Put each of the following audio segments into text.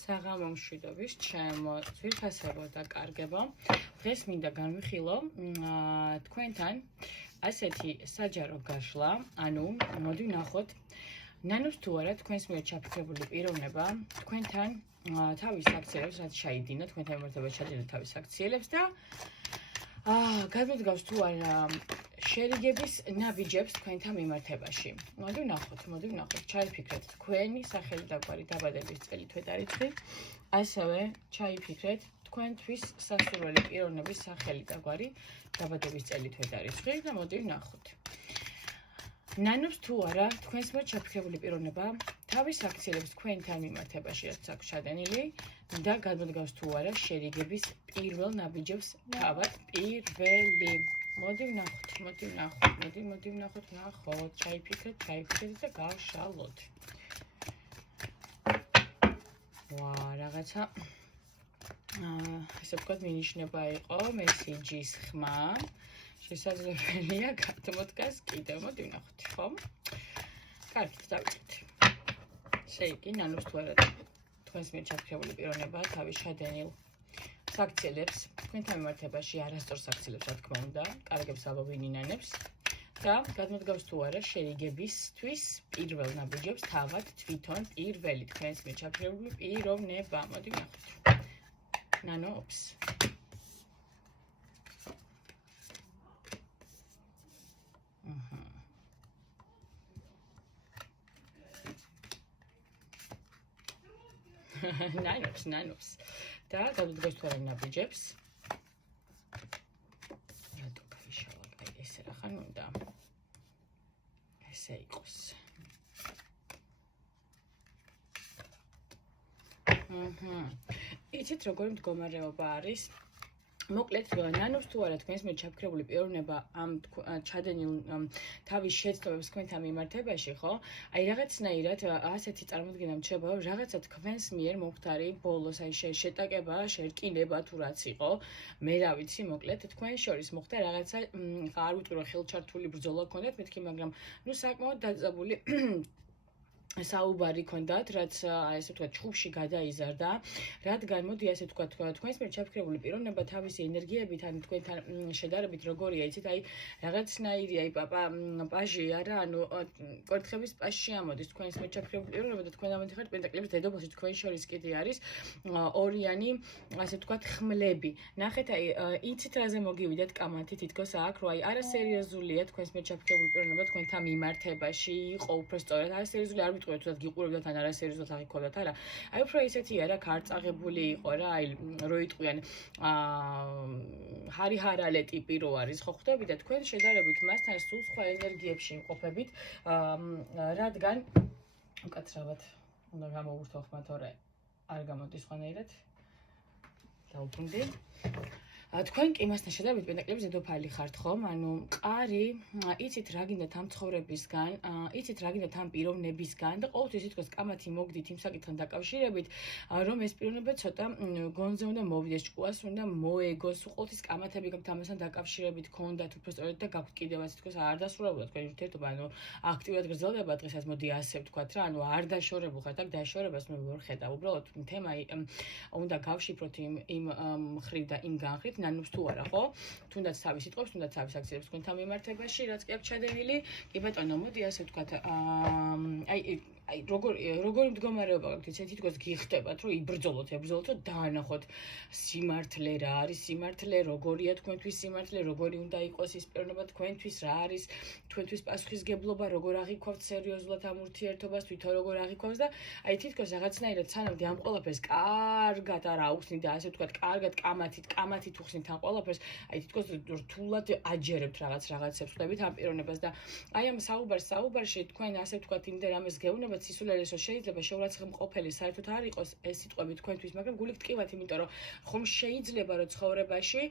საღამო მშვიდობის ჩემო ძვირფასებო და კარგებო. დღეს მინდა განვიხილო თქვენთან ასეთი საჯარო გაშლა, ანუ მოდი ვნახოთ ნანობს თუ არა თქვენს მიერ ჩაფიქრებული პიროვნება თქვენთან თავის აქციელებს რაც ჩაიდინა, თქვენთან მიმართებაში ჩაიდინა თავის აქციელებს და გადმოდგავს თუ არა შერიგების ნაბიჯებს თქვენთან მიმართებაში. მოდი ვნახოთ, ჩაიფიქრეთ თქვენი სახელი და გვარი დაბადების წელი თვეთარიცხვი, ასევე ჩაიფიქრეთ თქვენთვის სასურველი პიროვნების სახელი და გვარი დაბადების წელი თვეთარიცხვი და მოდი ვნახოთ. ნანობს თუ არა თქვენს მიერ ჩაფიქრებული პიროვნება თავის აქციელებს თქვენთან მიმართებაში რაც აქვს ჩადენილი და გადმოდგავს თუ არა შერიგების პირველ ნაბიჯებს თავად პირველი. მოდი ვნახოთ, ჩაიფიქრეთ და გავშალოთ. რაღაცა ესე ვთქვათ მინიშნება იყო მესიჯის ხმა. შესაძლებელია გადმოდგას კიდევ, მოდი ვნახოთ, ხო? კარგით, დავიწყეთ. შეიგი, ნანობს თუ არა თქვენს მიერ ჩაფიქრებული პიროვნება თავის ჩადენილ საქციელებს თქვენთან მიმართებაში არასწორ საქციელებს რა თქმა უნდა, კარგებს ალბათ ვინინანებს და გადმოდგავს თუ არა შერიგებისთვის პირველ ნაბიჯებს თავად თვითონ პირველი თქვენს მიერ ჩაფიქრებული პიროვნება. მოდი ვნახოთ. ნანობს. ნანობს და გადმოდგავს თუ არა ნაბიჯებს. რატო გავიშალა? აი ესე რა ხან უნდა. ესე იყოს. იცით როგორი მდგომარეობა არის? მოკლედ, ნანობს თუ არა თქვენს მიერ ჩაფიქრებული პიროვნება ამ ჩადენილ თავის შეცდომებს თქვენთან მიმართებაში, ხო? აი რაღაცნაირად ასეთი წარმოდგენა მრჩება, რომ რაღაცა თქვენს მიერ მომხდარი ბოლოს აი შეტაკება, შერკინება თუ რაც იყო, მე რა ვიცი, მოკლედ თქვენ შორის მოხდა რაღაცა, არ ვიტყვი რომ ხელჩართული ბრძოლა გქონდათ მეთქი, მაგრამ ნუ საკმაოდ დაძაბული საუბარი ქონდათ, რაც ესე ვთქვათ, ჩხუბში გადაიზარდა, რადგან მოდი ასე ვთქვათ, თქვენს მიერ ჩაფიქრებული პიროვნება თავისი ენერგიებით, ან თქვენთან შედარებით როგორია, იცით, აი რაღაცნაირი, აი პაჟი არა, ანუ კორთხების პაჟში ამოდის თქვენს მიერ ჩაფიქრებული პიროვნება და თქვენ ამით ხართ პენტაკლების დედოფალში, თქვენ შორის კიდე არის ორიანი, ასე ვთქვათ, ხმლები. ნახეთ, აი იცით რაზე მოგივიდათ კამათი თითქოს აქ, რომ აი არასერიოზულია თქვენს მიერ ჩაფიქრებული პიროვნება თქვენთან მიმართებაში, იყო უფრო სწორად არასერიოზული არ ვიტყვი თუნდაც გიყურებდათ ან არასერიოზულად აღიქვებდათ არა. აი უფრო ისეთია რა, ქარწაღებული იყო რა, აი რო იტყვიან ჰარი-ჰარალე ტიპი რო არის, ხო ხვდები და თქვენ შედარებით მასთან სულ სხვა ენერგიებში იმყოფებით, რადგან უკაცრავად უნდა გამოვურთო ხმა, თორე არ გამოდის სხვანაირად. დავუბრუნდი. თქვენ კი მასთან შედარებით პენტაკლების დედოფალი ხართ, ხომ? ანუ მყარი, იცით რა გინდათ ამ ცხოვრებისგან, იცით რა გინდათ ამ პიროვნებისგან და ყოველთვის თითქოს კამათი მოგდით იმ საკითხთან დაკავშირებით, რომ ეს პიროვნება ცოტა გონზე უნდა მოვიდეს, ჭკუას უნდა მოეგოს, ყოველთვის კამათები გაქვთ ამასთან დაკავშირებით, ქონდათ უფრო სწორედ და გაქვთ კიდევაც თითქოს არ დასრულებულა თქვენი ურთიერთობა, ანუ აქტიურად გრძელდება დღესაც, მოდი ასე ვთქვათ რა, ანუ არ დაშორებულ ხართ, აქ დაშორებას მე ვერ ხედავ, უბრალოდ თემა უნდა გავშიფროთ იმ მხრივ და იმ განხრით. ნანობს თუ არა, ხო? თუნდაც თავის სიტყვებს, თუნდაც თავის აქციელებს თქვენთან მიმართებაში, რაც კი აქვს ჩადენილი. კი ბატონო, მოდი ასე ვთქვათ, აი როგორი მდგომარეობა გაქვთ, იცით, თითქოს გიხდებათ, რომ იბრძოლოთ და დაანახოთ სიმართლე რა არის სიმართლე, როგორია თქვენთვის სიმართლე, როგორი უნდა იყოს ის პიროვნება თქვენთვის, რა არის თქვენთვის პასუხისგებლობა, როგორ აღიქვავთ სერიოზულად ამ ურთიერთობას, თვითონ როგორ აღიქვავს და აი თითქოს რაღაცნაირად სანამ ამ ყველაფერს კარგად არ აუხსნით და ასე ვთქვათ, კარგად კამათით უხსნით ამ ყველაფერს, აი თითქოს რთულად აჯერებთ რაღაცებს ხვდებით ამ პიროვნებას და აი ამ საუბარში თქვენ ასე ვთქვათ, იმდენ რამეს გეუბნებათ სისულელესო შეიძლება შეურაცხმყოფელი საერთოდ არ იყოს ეს სიტყვები თქვენთვის, მაგრამ გული გტკივათ, იმიტომ რომ ხომ შეიძლება რომ ცხოვრებაში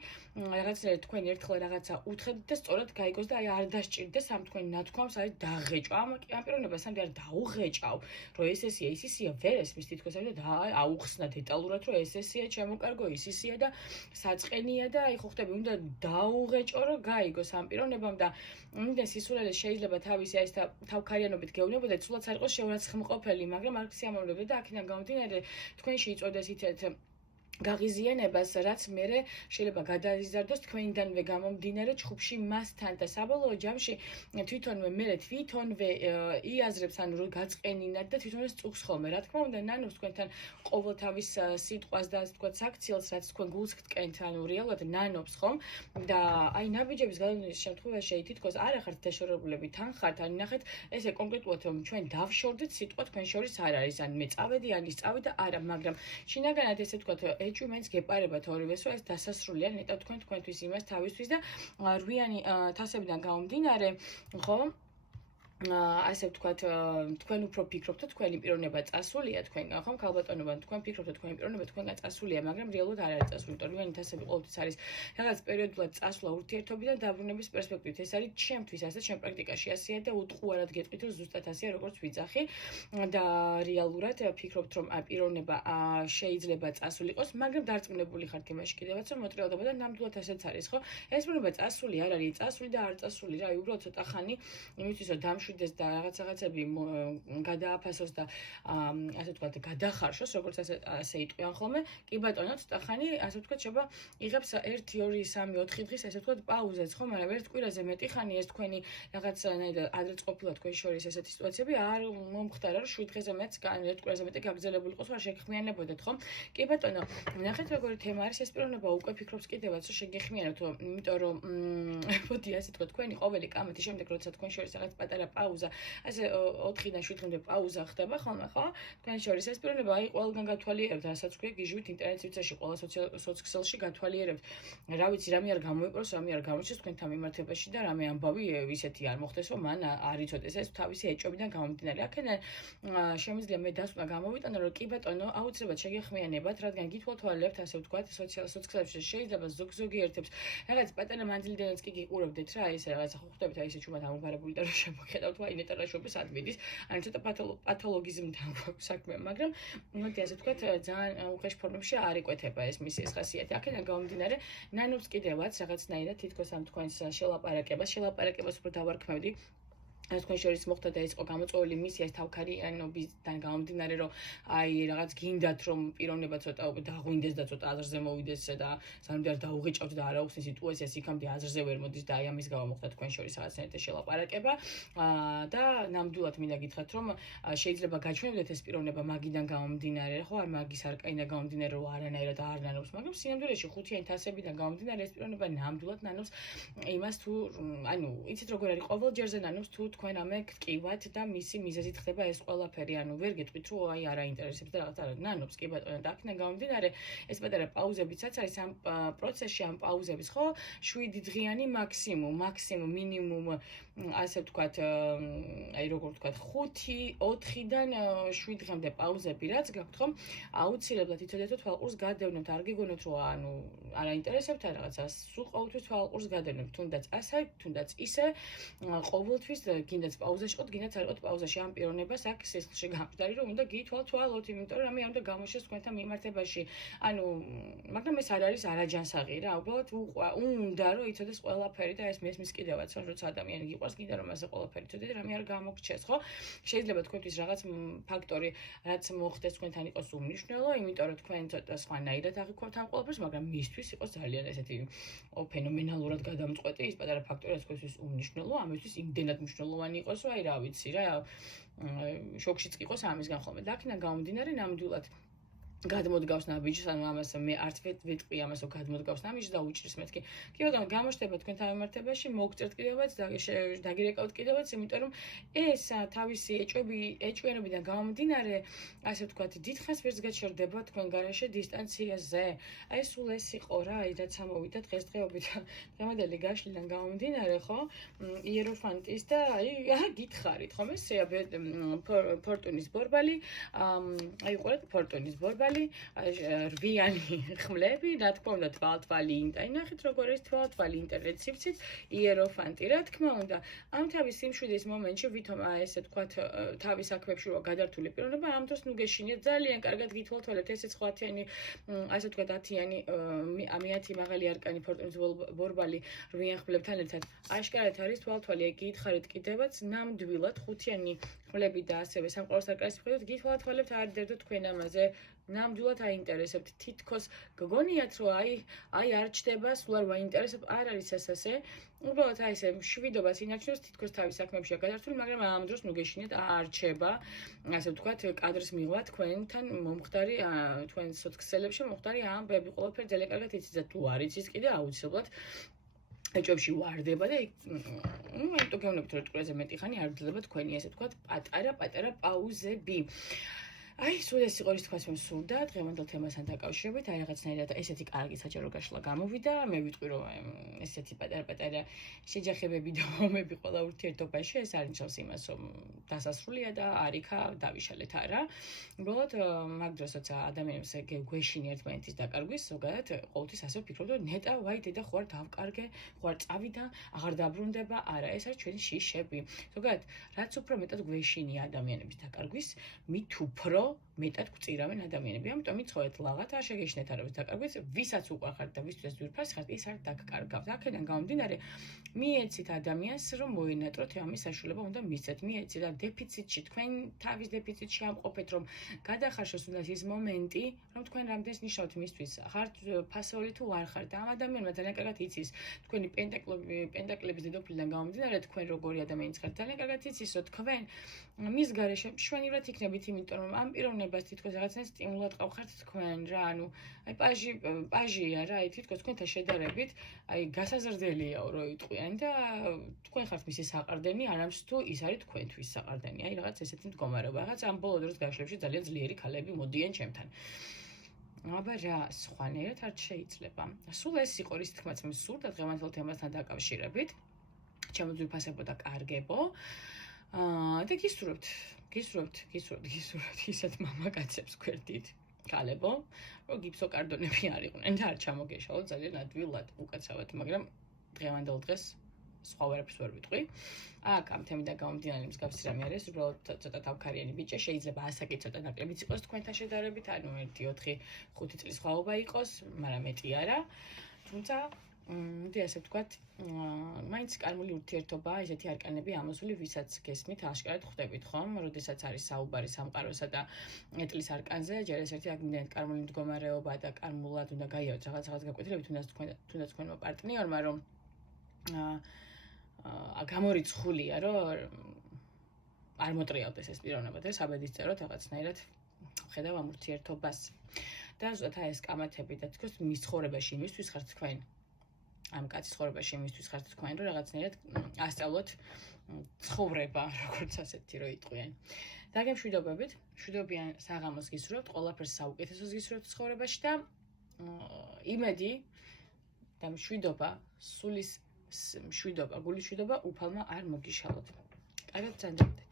რაღაცნაირად თქვენ ერთხელ რაღაცა უთხრეთ და სწორად გაიგოს და აი არ დასჭირდეს ამ თქვენ ნათქვამს არის დაღეჭვა. ამ პიროვნებას ამდი არ დაუღეჭავ, რომ ეს ესია, ის ისია, ვერ ესმის თითქოს ამიტომ აუხსნა დეტალურად, რომ ეს ესია, ჩემოკარგო, ის ისია და საწყენია და აი ხო ხვდები, უნდა დაუღეჭო, რომ გაიგოს ამ პიროვნებამ და იმდენ სისულელეს შეიძლება თავისი აი ეს თავქარიანობით გეუბნებოდეთ, სულაც არ იყოს მოგწევრად ხმყოფელი, მაგრამ არ გსიამოვნებდა და აქედან გამომდინარე თქვენში იწოდეს ისეთ გაღიზიანებას, რაც მერე შეიძლება გადაიზარდოს თქვენიდანვე გამომდინარე ჯგუფში მასთან და საბოლოო ჯამში თვითონვე იაზრებს, ანუ რომ გაწყენინათ და თვითონვე წუხს ხოლმე. Რა თქმა უნდა, ნანობს თქვენთან ყოველთავის სიტყვას და ასე ვთქვათ საქციელს, რაც თქვენ გულს გტკენთ, ანუ რეალურად ნანობს ხომ და აი ნაბიჯების გადადების შემთხვევაში თითქოს არ ახართ დაშორებულები, თან ხართ, ანუ ნახეთ, ესე კონკრეტულად ჩვენ დავშორდით, სიტყვა თქვენ შორის არ არის, ან მე წავედი, ან ის წავიდა, არა, მაგრამ შინაგანად ესე ვთქვათ ეჭვი მაინც გეპარებათ ორივეს, რომ ეს დასასრულია ნეტავ თქვენთვის იმას თავისთვის და რვიანი თასებიდან გამომდინარე, ხო? ასე ვთქვათ, თქვენ უფრო ფიქრობთ, თქვენი პიროვნება წასულია თქვენგან, ხომ? ქალბატონობა, თქვენ ფიქრობთ, თქვენი პიროვნება თქვენგან წასულია, მაგრამ რეალურად არ არის წასული, იმიტომ რომ რვიანი თასები ყოველთვის არის რაღაც პერიოდულად წასვლა ურთიერთობიდან დაბრუნების პერსპექტივით. ეს არის ჩემთვის, ასე ჩემ პრაქტიკაში ასეა და უტყუარად გეტყვით, რომ ზუსტად ასეა, როგორც ვიძახი და რეალურად ფიქრობთ, რომ პიროვნება შეიძლება წასული იყოს, მაგრამ დარწმუნებული ხართ იმაში კიდევაც, რომ მოტრიალდება და ნამდვილად ასეც არის, ხო? ეს პიროვნება წასული არ არის, წასული და არ წასული რა, უბრალოდ ცოტა ხანი იმისთვის, რომ დამშვიდეს და რაღაცები გადააფასოს და ასე ვთქვათ, გადახარშოს, როგორც ასე იტყვიან ხოლმე. კი ბატონო, ცოტა ხანი, ასე ვთქვათ, შეიძლება იღებს 1, 2, 3, 4 დღის, ასე ვთქვათ, პაუზას, ხო, მაგრამ ერთ კვირაზე მეტი ხანი ეს თქვენი რაღაცნაირად ადრეც ყოფილა თქვენ შორის ესეთი სიტუაციები არ მომხდარა, რომ 7 დღეზე მეც ერთ კვირაზე მეტი გაგრძელებული იყოს, რომ შეგხმიანებოდეთ, ხო? კი ბატონო, ნახეთ როგორი თემა არის, ეს პიროვნება უკვე ფიქრობს კიდევაც, რომ შეგეხმიანოთ, იმიტომ რომ მოდი ასე ვთქვათ, თქვენი ყოველი კამათის შემდეგ, როცა თქვენ შორის რაღაც პატარა პაუზა, ასე 4-დან 7 დღემდე პაუზა ხდება ხოლმე, ხო? თქვენ შორის ეს პიროვნება აი ყველგან გათვალიერებთ, რასაც ქვია, გიჟვით ინტერნეტ სივრცეში, ყველა სოციქსელში გათვალიერებთ. რა ვიცი, რამე არ გამოიპროს, რამე არ გამოჩნდეს თქვენთან მიმართებაში და რამე ამბავი ისეთი არ მოხდეს, რომ მან არ იცოდეს ეს თავისი ეჭვებიდან გამომდინარე. აქედან შემიძლია მე დასკვნა გამოვიტანო, რომ კი ბატონო, აუცილებლად შეგეხმიანებათ, რადგან გითვალთვალებთ, ასე ვთქვათ, სოციქსელში შეიძლება ზოგი ერთებს რაღაც პატარა მანძილიდანაც კი გიყურებდეთ რა, ესე რაღაცა ხო ხვდებით, აი ესე ჩუმად ამოღარებული და რომ შემოხედავთ ვაინეტა რა შობის ადმინის, ანუ ცოტა პათოლოგიზმთან გვაქვს საქმე, მაგრამ მოდი ასე ვთქვათ, ძალიან უხეშ ფორმებში არ იკვეთება ეს მისი ეს ხასიათი. აქედან გამომდინარე, ნანობს კიდევაც რაღაცნაირად თითქოს ამ თქვენს შელაპარაკებას უფრო დავარქმევდი. ეს თქვენ შორის მოხდა და ეს იყო გამოწვეული მისია ეს თავქარიანობიდან გამომდინარე, რომ აი რაღაც გინდათ რომ პიროვნება ცოტა დაღვინდეს და ცოტა აზრზე მოვიდეს და სანამ არ დაუღიჭავთ და არა უხსნის სიტუაციას იქამდე აზრზე ვერ მოდის და აი ამის გამო მოხდა თქვენ შორის რაღაცნაირად შელაპარაკება და ნამდვილად მინდა გითხრათ, რომ შეიძლება გაჩვენებდეთ ეს პიროვნება მაგიდან გამომდინარე, ხო, არ მაგის არკაინიდან გამომდინარე, რომ არანაირად არ ნანობს, მაგრამ სინამდვილეში ხუთიანი თასებიდან გამომდინარე ეს პიროვნება ნამდვილად ნანობს იმას თუ ანუ იცით როგორ არის ყოველ ჯერზე ნანობს თუ თქვენ ამე გტკივათ და მისი მიზეზით ხდება ეს ყველაფერი, ანუ ვერ გეტყვით, რომ აი არ აინტერესებს და რაღაცა ნანობს, კი ბატონო, და აქედან გამომდინარე ეს პატარა პაუზებიცაც არის ამ პროცესში, ამ პაუზების, ხო, 7 დღიანი მაქსიმუმ, მინიმუმ, ასე ვთქვათ, აი როგორ ვთქვათ, 4-დან 7 დღემდე პაუზები რაც გაქვთ, ხო, აუცილებლად იცოდეთ, რომ თვალყურს გადავნებთ, არ გიგონოთ, რომ ანუ არ აინტერესებთ რაღაცას, სულ ყოველთვის თვალყურს გადავნებთ, თუნდაც ასე, თუნდაც ისე, ყოველთვის გინდაც პაუზაში ყოთ, გინდაც არ ყოთ პაუზაში ამ პიროვნებას აქ სისხლში გამხდარი, რომ უნდა გითვალთვალოთ, იმიტომ რომ რამე უნდა გამოჩნდეს თქვენთან მიმართებაში. ანუ, მაგრამ ეს არ არის არაჯანსაღი რა, უბრალოდ უნდა რომ იცოდეს ყველაფერი და ეს მესმის კიდევაც, როცა ადამიანი გიყვარს, კიდე რომ ასე ყველაფერი იცოდეს, რამე არ გამოგრჩეს, ხო? შეიძლება თქვენთვის რაღაც ფაქტორი, რაც მოხდეს თქვენთან იყოს უმნიშვნელო, იმიტომ რომ თქვენ ცოტა სხვანაირად აღიქვამთ ამ ყველაფერს, მაგრამ მისთვის იყოს ძალიან ესეთი ფენომენალურად გადამწყვეტი ის პატარა ფაქტორი, რაც თქვენთვის უმნიშვნელო, ამისთვის იმდენად მნიშვნელოვანი იყოს, რომ აი რა ვიცი რა, შოქშიც კი იყოს ამისგან ხოლმე. და აქედან გამომდინარე, ნამდვილად გადმოდგავს ნაბიჯს, ანუ ამას მე არც ვეტყვი ამას, რომ გადმოდგავს ნაბიჯს და უჭირს მეთქი. კი ბატონო, გამოჩნდება თქვენთან მიმართებაში, მოგწერთ კიდევაც, დაგირეკავთ კიდევაც, იმიტომ რომ ეს თავისი ეჭვიანობიდან გამომდინარე, ასე ვთქვათ, დიდხანს ვერც გაჩერდება თქვენ გარეშე დისტანციაზე. აი სულ ეს იყო რა, რაც ამოვიდა დღესდღეობით დღევანდელი გაშლიდან გამომდინარე, ხო? იეროფანტის და აი გითხარით, ხომ ეს ფორტუნის ბორბალი, აი უყურეთ ფორტუნის ბორბალი ბორბალი, რვიანი ხმლები, რა თქმა უნდა, თვალთვალი ინტაინახით, როგორ არის თვალთვალი ინტერნეტ სივრცით, იეროფანტი, რა თქმა უნდა, ამ თავის სიმშვიდის მომენტში, ვითომ ესე თქვათ, თავის საქმეებში რო გადართული პიროვნება, ამ დროს ნუ გეშინიათ ძალიან კარგად გითვალთვალებთ, ესეც 9-იანი, ასე თქვათ 10-იანი, 10 მაღალი არკანი ფორტუნის ბორბალი რვიან ხმლებთან ერთად. აშკარად არის თვალთვალი, ეგ გითხარით კიდევაც ნამდვილად 5-იანი ხმლები და ასევე სამყაროს არკანის მიხედვით გითვალთვალებთ არ დერდო თქვენ ამაზე. ნამდვილად აინტერესებთ, თითქოს გგონიათ, რომ აი არ ჩდება, სულ არ ვაინტერესებ, არ არის ეს ასე. უბრალოდ აი ესე მშვიდობას ინარჩუნებს, თითქოს თავის საქმეებშია გადართული, მაგრამ ამ დროს ნუ გეშინიათ არ რჩება, ასე ვთქვათ, კადრის მიღვა თქვენთან მომხდარი, თქვენ სოციალებში მომხდარი ამბები, ყველაფერი ძალიან კარგად იცით და თუ არ იცის კიდე აუცილებლად ეჭვებში ვარდება და იმიტომ გეუბნებით, რომ ყველაზე მეტი ხანი არ გძლება თქვენი ასე ვთქვათ, პატარა პაუზები. აი, სულ ეს იყო რის თქმა უნდა სურდა დღევანდელ თემასთან დაკავშირებით, აი რაღაცნაირად ესეთი კარგი საჯარო გაშლა გამოვიდა, მე ვიტყვი რომ ესეთი პატარა შეჯახებები და მომები ყველა ურთიერთობაში ეს არ ნიშნავს იმას, რომ დასასრულია და არიქა დავიშალეთ არა. უბრალოდ მაგ დროს როცა ადამიანებს გვეშინი ერთმანეთის დაკარგვის, ზოგადად ყოველთვის ასე ვფიქრობ, რომ ნეტა ვაი დედა ხوار დავკარგე, ხوار წავიდა, აღარ დაბრუნდება, არა, ეს არის ჩვენი შიშები. ზოგადად, რაც უფრო მეტად გვეშინი ადამიანების დაკარგვის, მით უფრო მეტად გვწირავენ ადამიანები. ამიტომ იცხოვეთ ლაღათ, არ შეგეშინეთ არავის დაკარგვით, ვისაც უყვარხართ და ვისთვის ძვირფას ხართ, ის არ დაგკარგავთ. აქედან გამომდინარე, მიეცით ადამიანს, რომ მოინატროთ ამის საშუალება უნდა მისცეთ. მიეცით და დეფიციტში, თქვენ თავის დეფიციტში ამყოფეთ, რომ გადახარშოს უნდა ის მომენტი, რომ თქვენ რამდენს ნიშნავთ მისთვის. ხართ ფასეული თუ არ ხართ. ამ ადამიანმა ძალიან კარგად იცის, თქვენი პენტაკლების დედოფლიდან გამომდინარე, თქვენ როგორი ადამიანიც ხართ, ძალიან კარგად იცის, რომ თქვენ მის გარეშე მშვენივრად იქნებით, იმიტომ რომ ამ პიროვნებას თითქოს რაღაცნაირ სტიმულად ყავხართ თქვენ რა, ანუ აი პაჟია რა, აი თითქოს თქვენთან შედარებით, აი გასაზრდელიაო რო იტყვიან და თქვენ ხართ მისი საყრდენი, არამს თუ ის არის თქვენთვის საყრდენი. აი რაღაც ესეთი მდგომარეობა, რაღაც ამ ბოლო დროს გაშლებში ძალიან ძლიერი ქალები მოდიან ჩემთან. აბა რა, სხვანაირად არ შეიძლება. სულ ეს იყო რის თქმაც მე სურდა დღევანდელ თემასთან დაკავშირებით. ჩემო ძვირფასებო და კარგებო. და გისურვებთ ისეთ მამაკაცებს გვერდით, ქალებო, რომ გიფსოკარდონები არ იყვნენ და არ ჩამოგეშალოთ ძალიან ადვილად, უკაცრავად, მაგრამ დღევანდელ დღეს სხვა ვერაფერს ვერ ვიტყვი. აქ ამ თემიდან გამომდინარე მსგავსი რამე არის, უბრალოდ ცოტა თავქარიანი ბიჭე, შეიძლება ასაკი ცოტა ნაკლებიც იყოს თქვენთან შედარებით, ანუ 1-4-5 წლის სხვაობა იყოს, მაგრამ მეტი არა. თუმცა მოდი ასე ვთქვათ, მაინც კარმული ურთიერთობა, ესეთი არკანები ამოსული, ვისაც გესმით, აშკარად ხვდებით, ხომ? როდესაც არის საუბარი სამყაროსა და ეტლის არკანზე, ჯერ ეს ერთი აგმინდანეთ კარმული მდგომარეობა და კარმულად უნდა გაიაროთ რაღაც გაკვეთილები, თუნდაც თქვენმა პარტნიორმა, რომ გამორიცხულია, რომ არ მოტრიალდეს ეს პიროვნება და საბედის წეროთ რაღაცნაირად ხედავ ამ ურთიერთობას. და ზუსტად ეს კამათები და თქოს მის ცხოვრებაში იმისთვის ხართ თქვენ. ამ კაცის ცხოვრებაში იმისთვის ხართ თქვენ, რომ რაღაცნაირად ასწავლოთ ცხოვრება, როგორც ასეთი რო იტყვიან. დაგემშვიდობებით, მშვიდობიან საღამოს გისურვებთ, ყველაფერს საუკეთესოს გისურვებთ ცხოვრებაში და იმედი და მშვიდობა, სულის მშვიდობა, გულის მშვიდობა უფალმა არ მოგიშალოთ. კარგად ზანდებოდეთ.